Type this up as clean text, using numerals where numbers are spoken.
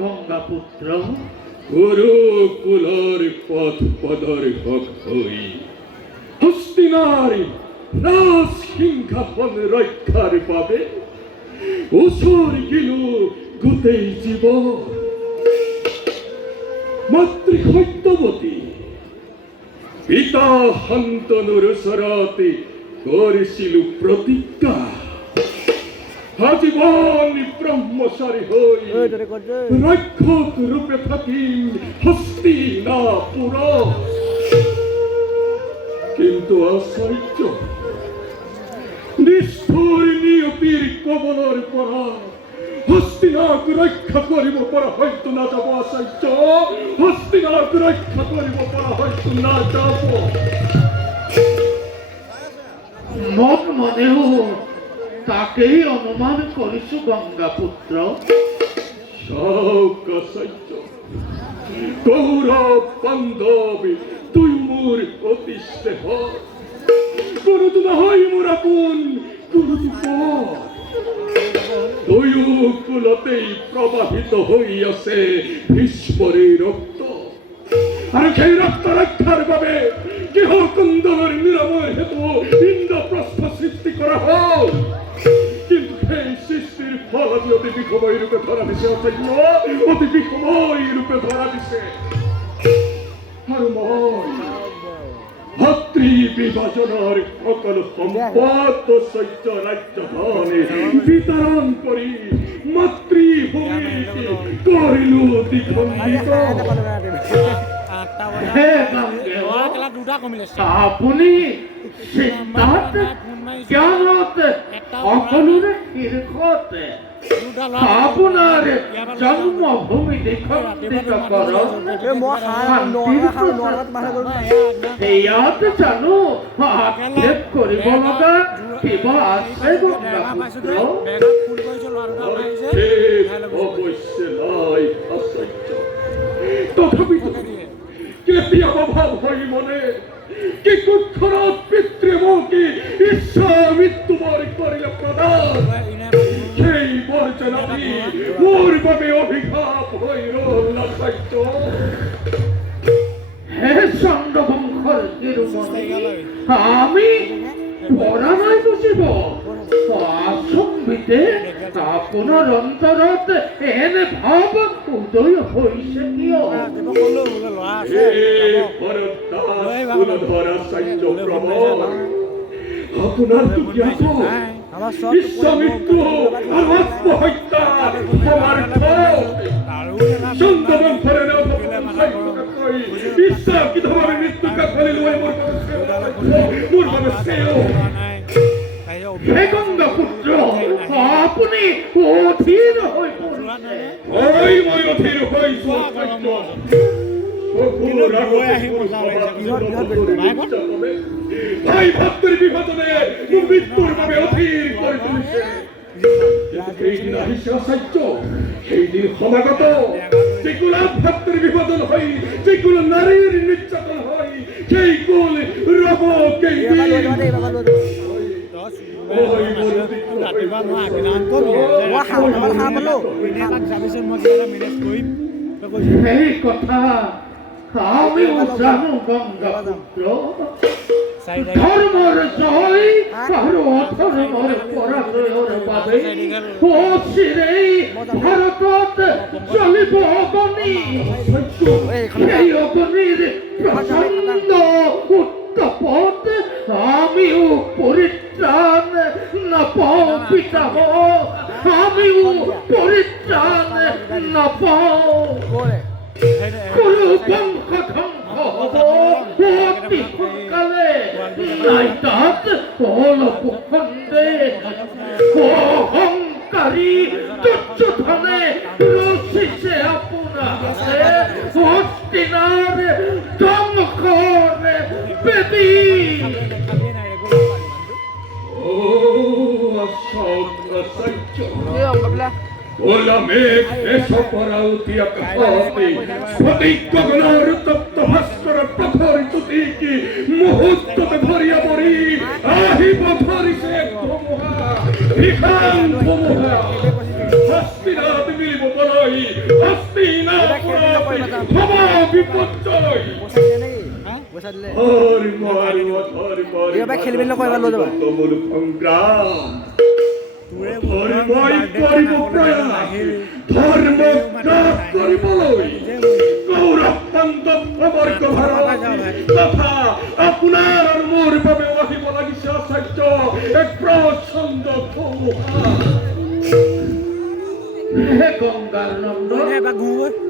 গঙ্গাপুত্র গুরুকুলার পথ পদর হক হই হস্তিনারী রাজসিংহাসন রক্ষার পাবে ওসর গিল গুতেই জীব মাতৃহত্যবতী পিতা শান্তনুর সরতে করেছিল প্রতিজ্ঞা আজীবন ব্রহ্মচারী হই রক্ষক রূপে থাকি হস্তিনাপুর কিন্তু আশ্চর্য নিষ্ঠুর নিয়তির কবলের পরা হস্তিনাক রক্ষা করিব পরা হয়তো না যাব আশ্চর্য হস্তিনাক রক্ষা করিব পরা হয়তো না যাব মন মনেও তাকেই অনুমান করিছু গঙ্গাপুত্র কৌরব বান্ধবী তুই মোর অতি স্নেহ কোনো তো না হয় মোর আপন কোনো তুই কুলতেই প্রবাহিত হইয়াছে ভীষ্মরের রক্ত আর সেই রক্ত রক্ষার ভাবে কেহ কুন্দলের নিরাময় হেতু ইন্দ্রপ্রস্থ সৃষ্টি করা হয় কিন্তু সেই সৃষ্টির ফল আমি অতি বিক্ষময় রূপে ধরা দিছে অতি বিক্ষময় রূপে ধরা দিছে আর ভাতৃ বিভাজনের সকল সম্পদ সৈন্য রাজ্যধনে বিতরণ করি মাতৃভূমিকে করিল দ্বিখণ্ডিত আপুনি সিদ্ধান্ত জ্ঞানত সকলোৰে শীৰ্ষতে আপোনাৰ জন্মভূমি দ্বিখণ্ডিত কৰক সেয়াত জানো আক্ষেপ কৰিব লগা কিবা আছে গঙ্গাপুত্ৰ অৱশ্যে নাই আশ্চৰ্য তথাপিতো কেতিয়াবা ভাৱ হয় মনে কি কুক্ষণত পিতৃমুখী ঈশ্বৰ মৃত্যুবৰ কৰিলে প্ৰদান সেই বৰ্জনাদি মোৰ বাবে অভিশাপ হৈ ৰল নাচাৰ্য হে চন্দ্ৰবংশৰ শিৰোমণি আমি পৰা নাই বুজিব আচম্বিতে আপোনাৰ অন্তৰত এনে ভাৱ উদয় হৈছে কিয় আপনার তো জ্ঞাত বিশ্বামিত্র আর আত্মহত্যা চন্দ্রবংশরের ঈশ্বর কিভাবে মৃত্যুকে ফেলে মোর ভাবে সেও হে গঙ্গাপুত্র আপুনি অধীর হৈ ওই মই অধীর হইছো ভাই ভক্তের বিভাজনে মৃত্যুর ভাবে অধীর করে তুলেছে সেই দিন আহিছে অসাধ্য সেই দিন সমাগত যেগুলো ভক্তের বিভাজন হয় যেগুলো নারীর নির্যাতন হয় সেই কুল রব সেই কথা আমিও জানো গঙ্গাপুত্র ধর্মর জয় আর অধর্মর পরাজয়ের বাবে অচিরেই ভারতত চলিব অগণি সেই অগণির প্রচন্ড উত্তপত আমিও পরিত্রাণ না পাও পিতাহ আমিও পরিত্রাণ না পাও কুরু বংশ ধ্বংস হব অতি সোনকালে নাই তাত অলপ খণ্ডে অহংকারী দুর্যোধনে রচিছে আপনারে হস্তিনার ধ্বংসর বেদী ও অসহ্য ওলা মেঘ এসো পরাউতি আকাশে প্রতিজ্ঞগণর তপ্ত ভাস্কর প্রখর জ্যোতিকি মুহূর্ততে ভরিয়া পড়ি আহিব ধরিছে ধুমুহা ভীষণ ধুমুহা হস্তিনাথ মিলিব বলই হস্তিনাথ হব বিপর্যয় হরি মারি হরি মারি খেলবি না কয়বার লো যাবা তোমর সংগ্রাম হরি মাই করিব প্রয়াস ধর্ম ত্যাগ করিব লই গৌরব পান্তব বর্গ ভারত তথা আপনার আর মোর ভাবে আহিব লাগিছে অসহ্য এক প্রচন্ড ধুমুহা হে গঙ্গার নন্দন